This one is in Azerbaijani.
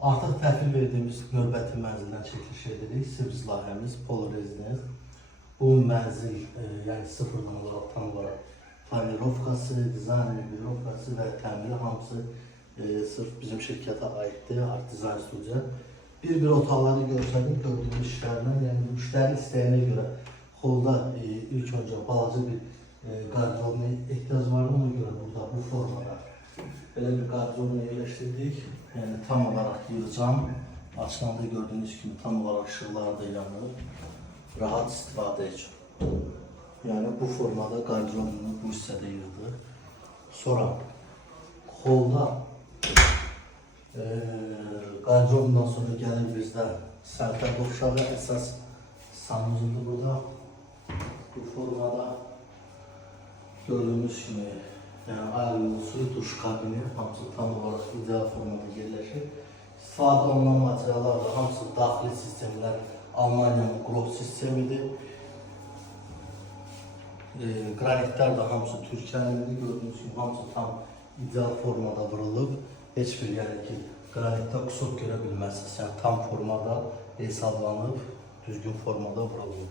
Artıq təhvil verdiyimiz növbəti mənzildən çəkiliş edirik. Sivriz layihəmiz Polo Rezidens. Bu mənzil yəni sıfırdan olaraq tam olaraq planirovkası, dizayn regulovkası və təmiri hamısı sırf bizim şirkətə aiddir, Art Design Studio. Bir otaqları görsədik, gördüyümüz işlərlə, yəni müştəri istəyinə görə holda ilk öncə balaca bir qardırobuna ehtiyac vardı, ona görə burada bu formada belə bir qardırobunu yerləşdirdik. Yəni tam olaraq yığcam, açılanda gördüyünüz kimi tam olaraq işıqlar da yanır, rahat istifadə üçün. Yəni bu formada qardırobunu bu hissədə yığdıq. Sonra holda qardırobundan sonra gəlir bizdə sərtə qovşağı, əsas sanucundur burada. Bu formada gördüyümüz kimi ayrılıqlı duş kabini hamısı tam olaraq ideal formada yerləşir. İstifadə olunan materiallar da hamısı daxili sistemlər Almaniyanın qrop sistemidir. Qranitlər də hamısı Türkiyənindir. Gördüyünüz kimi hamısı tam ideal formada vurulub. Heç bir yəni ki, qranitdə qüsur görə bilməzsiniz. Yəni tam formada hesablanıb, düzgün formada vurulub.